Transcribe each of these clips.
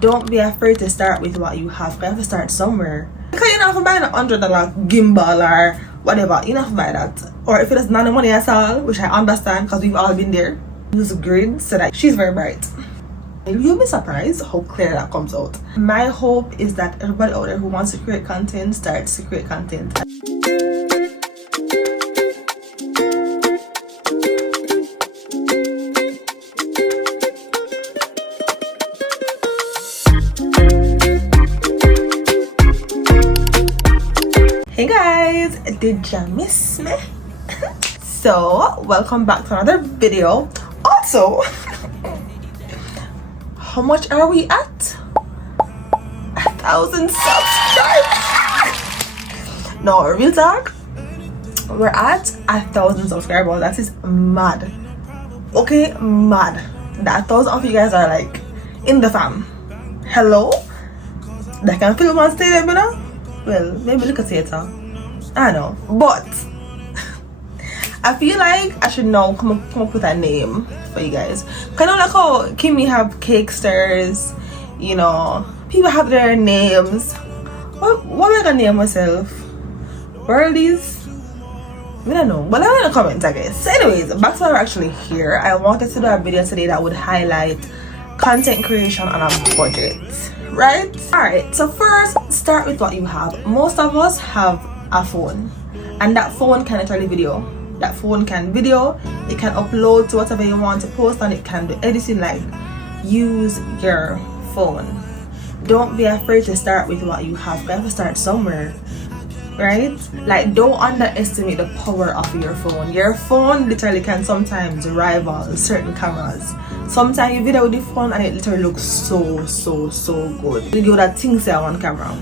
Don't be afraid to start with what you have. You have to start somewhere. Because you don't have to buy $100 gimbal or whatever. You don't have to buy that. Or if it is not the money at all, which I understand because we've all been there, use a grid so that she's very bright. You'll be surprised how clear that comes out. My hope is that everybody out there who wants to create content starts to create content. Hey guys, did you miss me? So welcome back to another video. Also, how much are we at? 1,000 subscribers. No, real talk, we're at 1,000 subscribers. That is mad. Okay, mad that 1,000 of you guys are like in the fam. Hello, that can film and stay there, you know. Well, maybe look at theater. I don't know, but I feel like I should now come up with a name for you guys. Kind of like how Kimmy have Cakesters, you know, people have their names. What am I gonna name myself? Worldies? I don't know, but let me know in the comments, I guess. So anyways, back to why we're actually here. I wanted to do a video today that would highlight content creation on a budget, right? Alright, so first, start with what you have. Most of us have a phone, and that phone can literally video. That phone can video, it can upload to whatever you want to post, and it can do editing. Like, use your phone. Don't be afraid to start with what you have. You have to start somewhere, right? Like, don't underestimate the power of your phone. Your phone literally can sometimes rival certain cameras. Sometimes you video with the phone and it literally looks so good. You do that thing say on camera,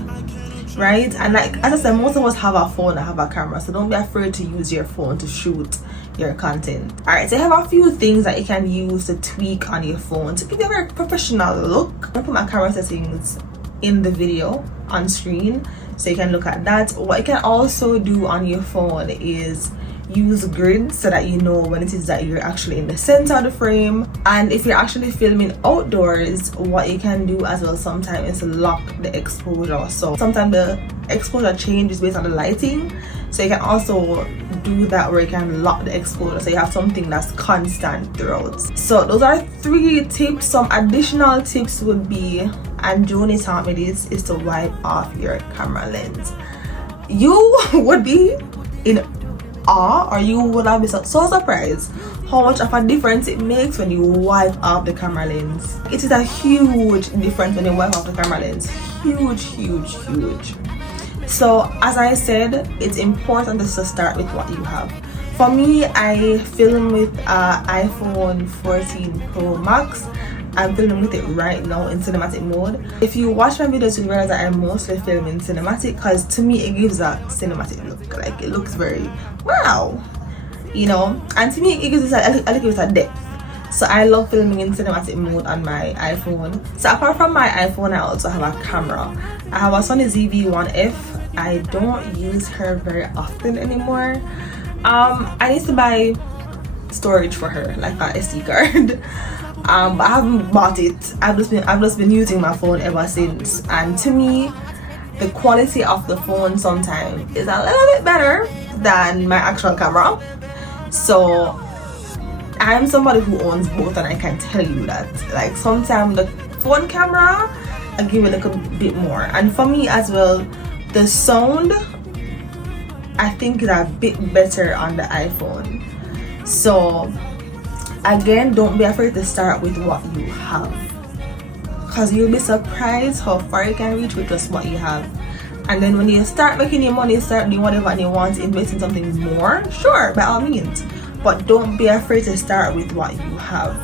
right? And like as I said, most of us have a phone and have a camera, so don't be afraid to use your phone to shoot your content. All right, so I have a few things that you can use to tweak on your phone to give you a very professional look. I'm gonna put my camera settings in the video on screen so you can look at that. What you can also do on your phone is use grids so that you know when it is that you're actually in the center of the frame. And if you're actually filming outdoors, what you can do as well sometimes is lock the exposure. So sometimes the exposure changes based on the lighting, so you can also do that where you can lock the exposure so you have something that's constant throughout. So those are 3 tips. Some additional tips would be, and Joni taught me this, is to wipe off your camera lens. You would be in awe, or you would have been so surprised how much of a difference it makes when you wipe off the camera lens. It is a huge difference when you wipe off the camera lens. Huge. So as I said, it's important to start with what you have. For me, I film with iPhone 14 Pro Max. I'm filming with it right now in cinematic mode. If you watch my videos, you realize that I mostly film in cinematic because to me it gives a cinematic look. Like, it looks very wow, you know, and to me it gives a little bit of depth. So I love filming in cinematic mode on my iPhone. So apart from my iPhone, I also have a camera. I have a Sony ZV-1F. I don't use her very often anymore. I need to buy storage for her, like a SD card. But I haven't bought it. I've just been using my phone ever since, and to me the quality of the phone sometimes is a little bit better than my actual camera. So I'm somebody who owns both, and I can tell you that like sometimes the phone camera I give it like a bit more, and for me as well the sound I think is a bit better on the iPhone. So again, don't be afraid to start with what you have, because you'll be surprised how far you can reach with just what you have. And then when you start making your money, start doing whatever and you want to invest in something more, sure, by all means, but don't be afraid to start with what you have.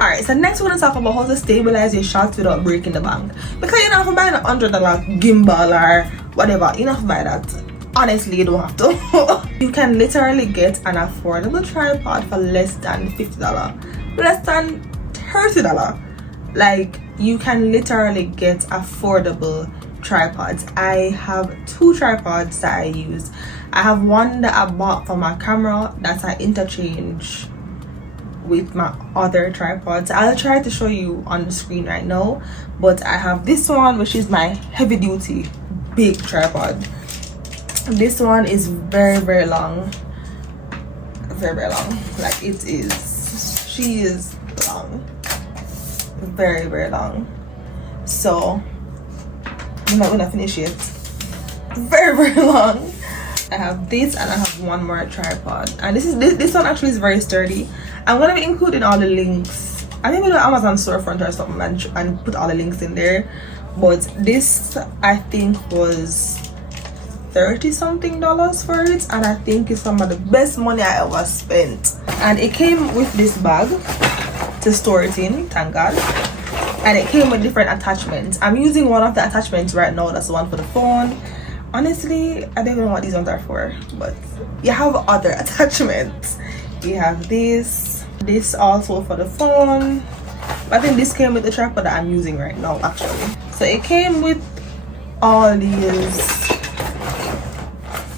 Alright, so next we're going to talk about how to stabilize your shots without breaking the bank. Because you don't have to buy $100 gimbal or whatever, you don't have to buy that. Honestly, you don't have to. You can literally get an affordable tripod for less than $50, less than $30. Like, you can literally get affordable tripods. I have 2 tripods that I use. I have one that I bought for my camera that I interchange with my other tripods. I'll try to show you on the screen right now, but I have this one, which is my heavy duty big tripod. This one is very long, very long. Like it is, she is long, very long. So I'm not gonna finish it. Very long. I have this and I have one more tripod, and this one actually is very sturdy. I'm gonna be including all the links. I think we'll do Amazon storefront or something and put all the links in there. But this I think was $30-something for it, and I think it's some of the best money I ever spent. And it came with this bag to store it in, thank God. And it came with different attachments. I'm using one of the attachments right now. That's the one for the phone. Honestly, I don't even know what these ones are for, but you have other attachments. You have this also for the phone. I think this came with the tripod that I'm using right now, actually. So it came with all these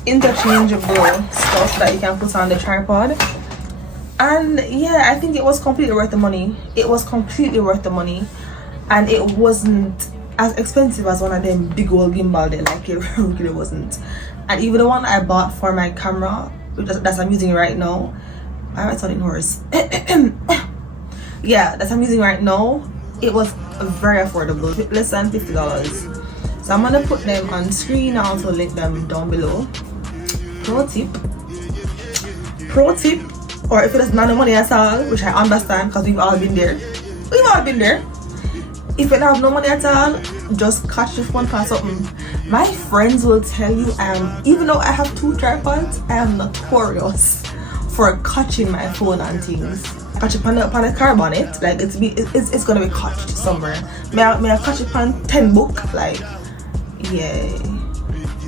interchangeable stuff that you can put on the tripod. And yeah, I think it was completely worth the money. It was completely worth the money, and it wasn't as expensive as one of them big old gimbal there. Like it really wasn't. And even the one I bought for my camera, that I'm using right now, I might sound in horse. Yeah, that I'm using right now, it was very affordable, less than $50. So I'm gonna put them on screen and also link them down below. Pro tip, or if it is not the money at all, which I understand because we've all been there. If you don't have no money at all, just catch the phone for something. My friends will tell you even though I have 2 tripods, I am notorious for catching my phone and things. Catch it on the car bonnet, like it's gonna be catched somewhere. May I catch it on 10 book? Like, yeah.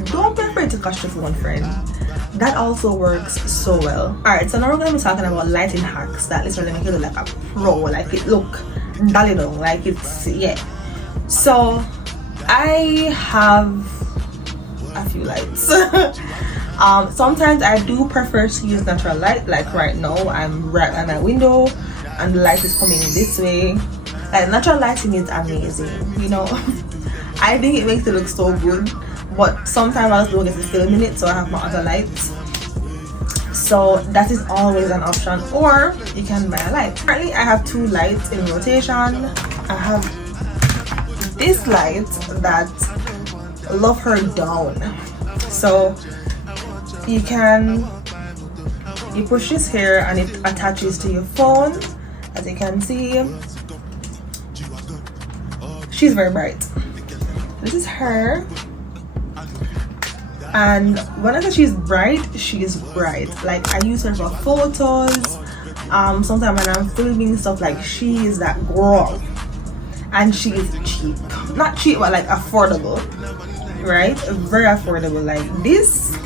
Don't be afraid to catch the phone, friend. That also works so well. Alright, so now we're gonna be talking about lighting hacks that literally make you look like a pro, like it look dolly down, like it's, yeah. So I have a few lights. Sometimes I do prefer to use natural light, like right now I'm right at my window and the light is coming this way. Like natural lighting is amazing, you know. I think it makes it look so good, but sometimes I just don't get to film it, so I have my other lights. So that is always an option, or you can buy a light. Currently I have 2 lights in rotation. I have this light that love her down. So you push this here and it attaches to your phone. As you can see, she's very bright. This is her. And when I say she's bright, she is bright. Like I use her for photos. Sometimes when I'm filming stuff, like she is that girl. And she is cheap. Not cheap, but like affordable. Right? Very affordable. Like this,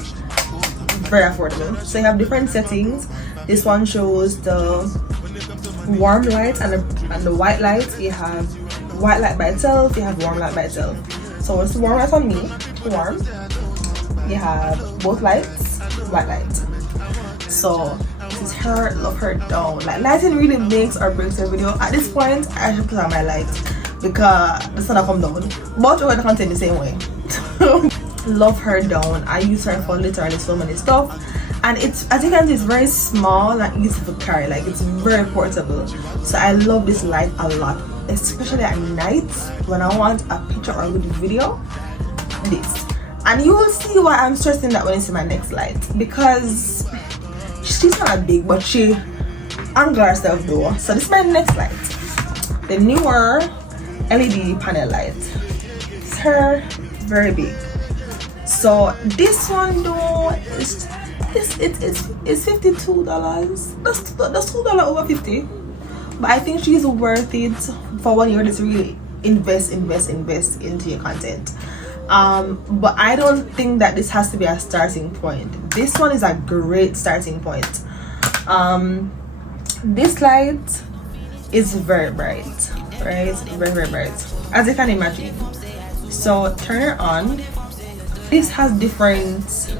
very affordable. So you have different settings. This one shows the warm lights and the white lights. You have white light by itself, you have warm light by itself. So it's warm light on me, warm. You have both lights, white light. So this is her, love her down. Like lighting really makes or breaks your video. At this point, I should put on my lights because the sun will come down. But we're gonna continue the same way. Love her down. I use her for literally so many stuff. And it's, as you can see, it's very small and easy to carry. Like it's very portable. So I love this light a lot, especially at night when I want a picture or a good video. This. And you will see why I'm stressing that when you see my next light, because she's not big, but she angles herself though. So this is my next light, the newer LED panel light. It's her, very big. So this one though is it's $52. That's $2 over 50. But I think she's worth it for 1 year to really invest into your content. But I don't think that this has to be a starting point. This one is a great starting point. This light is very bright, right? Very bright, as you can imagine. So turn it on. This has different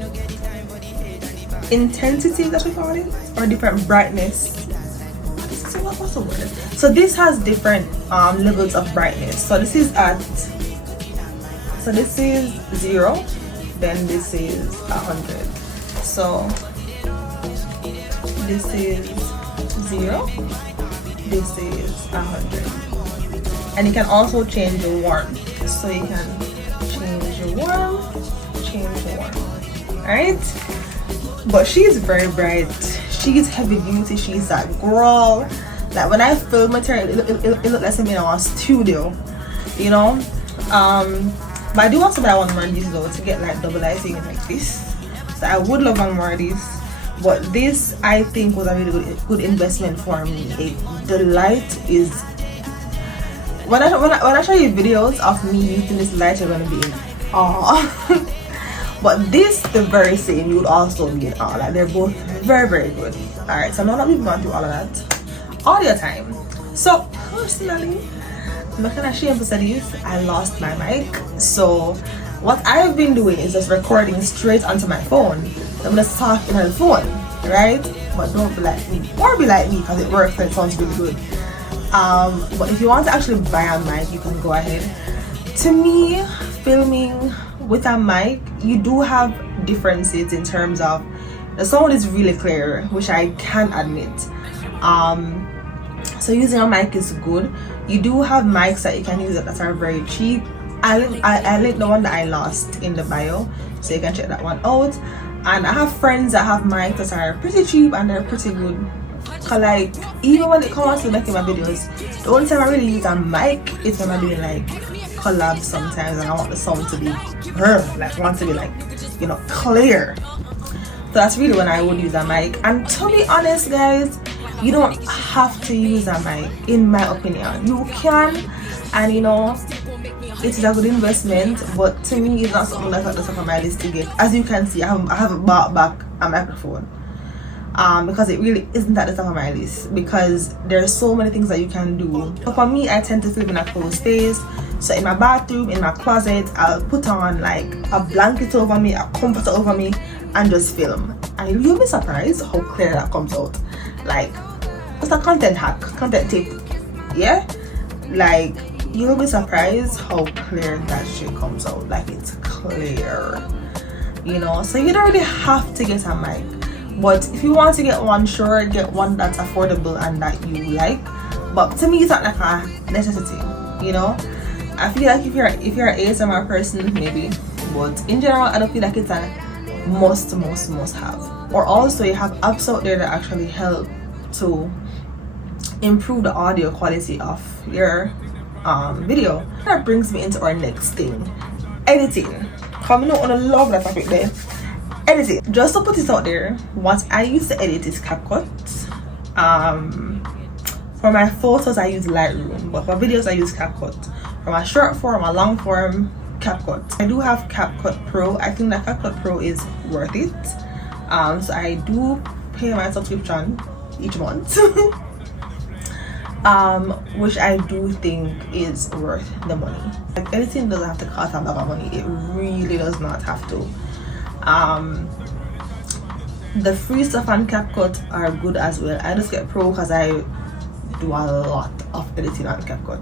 intensity, that we call it, or different brightness. what's the word? So this has different levels of brightness. So this is 0, then this is 100. So this is 0, this is 100. And you can also change the warmth. So you can change the warmth, alright? But she's very bright. She's heavy duty. She's that girl. Like when I film it, it looked like I'm in a studio, you know. But I do want to buy one more of these though, to get like double lighting like this. So I would love one more of these. But this I think was a really good investment for me. The light is, when I show you videos of me using this light, you're gonna be in awe. But this, the very same, you would also be in awe. Like they're both very good. Alright, so now that we've gone through all of that, audio time. So personally, I'm not gonna shame to say this, I lost my mic. So what I've been doing is just recording straight onto my phone. I'm just talking on the phone, right? But don't be like me, or be like me, because it works and it sounds really good. But if you want to actually buy a mic, you can go ahead. To me, filming with a mic, you do have differences in terms of the sound is really clear, which I can admit. So using a mic is good. You do have mics that you can use that are very cheap. I linked the one that I lost in the bio, so you can check that one out. And I have friends that have mics that are pretty cheap and they're pretty good. Cause like, even when it comes to making my videos, the only time I really use a mic is when I'm doing like collabs sometimes and I want the sound to be like, I want to be like, you know, clear. So that's really when I would use a mic. And to be honest guys, you don't have to use a mic, in my opinion. You can, and you know, it is a good investment, but to me it's not something that's at the top of my list to get. As you can see, I haven't bought back a microphone, because it really isn't at the top of my list, because there's so many things that you can do. So for me, I tend to film in a closed space. So in my bathroom, in my closet, I'll put on like a blanket over me, a comforter over me, and just film. And you'll be surprised how clear that comes out. Like, it's a content hack, content tip, yeah? Like, you'll be surprised how clear that shit comes out. Like, it's clear, you know? So you don't really have to get a mic. But if you want to get one, sure, get one that's affordable and that you like. But to me, it's not like a necessity, you know? I feel like if you're an ASMR person, maybe. But in general, I don't feel like it's a must have. Or also, you have apps out there that actually help to improve the audio quality of your video. That brings me into our next thing, editing. Coming out on a love that topic there. Editing. Just to put it out there, what I use to edit is CapCut. For my photos I use Lightroom, but for videos I use CapCut. For my short form, my long form, CapCut. I do have CapCut Pro. I think that CapCut Pro is worth it. So I do pay my subscription each month. Which I do think is worth the money. Like, editing doesn't have to cost a lot of money. It really does not have to. The free stuff on CapCut are good as well. I just get Pro because I do a lot of editing on CapCut.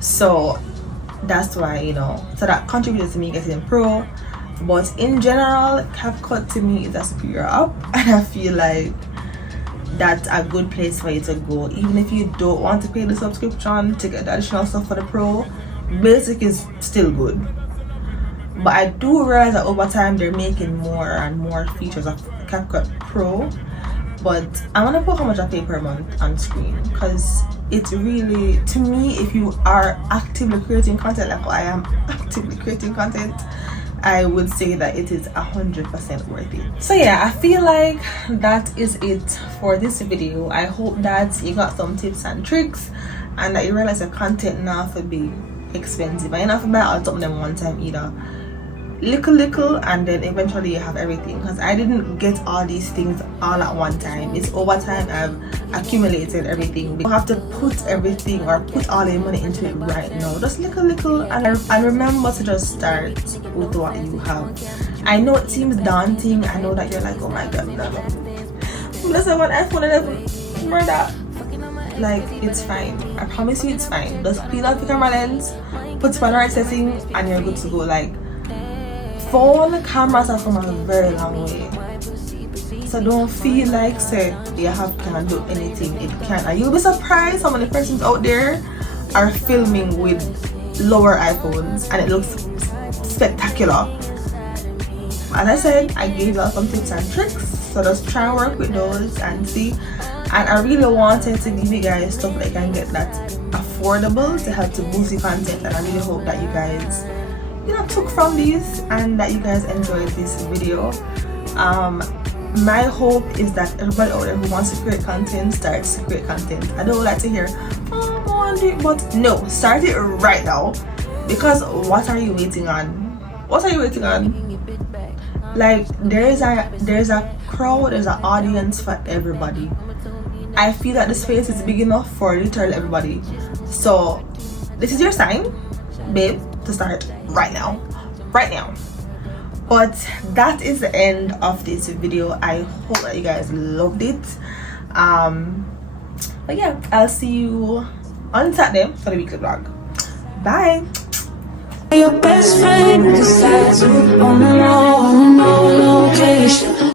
So that's why, you know, so that contributed to me getting Pro. But in general, CapCut to me is a superior app, and I feel like that's a good place for you to go. Even if you don't want to pay the subscription to get the additional stuff for the Pro, basic is still good. But I do realize that over time they're making more and more features of CapCut Pro. But I want to put how much I pay per month on screen, because it's really, to me, if you are actively creating content like I am actively creating content, I would say that it is 100% worth it. So yeah, I feel like that is it for this video. I hope that you got some tips and tricks, and that you realize the content now for be expensive. I ain't buy all of them one time either. Little, and then eventually you have everything, because I didn't get all these things all at one time. It's over time I've accumulated everything. You don't have to put everything or put all your money into it right now. Just little, and remember to just start with what you have. I know it seems daunting. I know that you're like, oh my god, no. Let's have an iPhone 11, brother. like it's fine. I promise you it's fine. Just clean up your camera lens, put it on the right setting, and you're good to go. Like, phone cameras are from a very long way, so don't feel like say you can't do anything. It can, and you'll be surprised how many persons out there are filming with lower iPhones and it looks spectacular. As I said, I gave you all some tips and tricks, so just try and work with those and see. And I really wanted to give you guys stuff that can get that affordable to help to boost your content, and I really hope that you guys took from this and that you guys enjoyed this video. My hope is that everybody out there who wants to create content starts to create content. I don't like to hear, oh, I want it, but no, start it right now, because what are you waiting on? What are you waiting on? Like, there's a crowd, there's an audience for everybody. I feel that the space is big enough for literally everybody. So this is your sign, babe, to start right now. But that is the end of this video. I hope that you guys loved it. But yeah, I'll see you on Saturday for the weekly vlog. Bye. Your best friend decides on the road.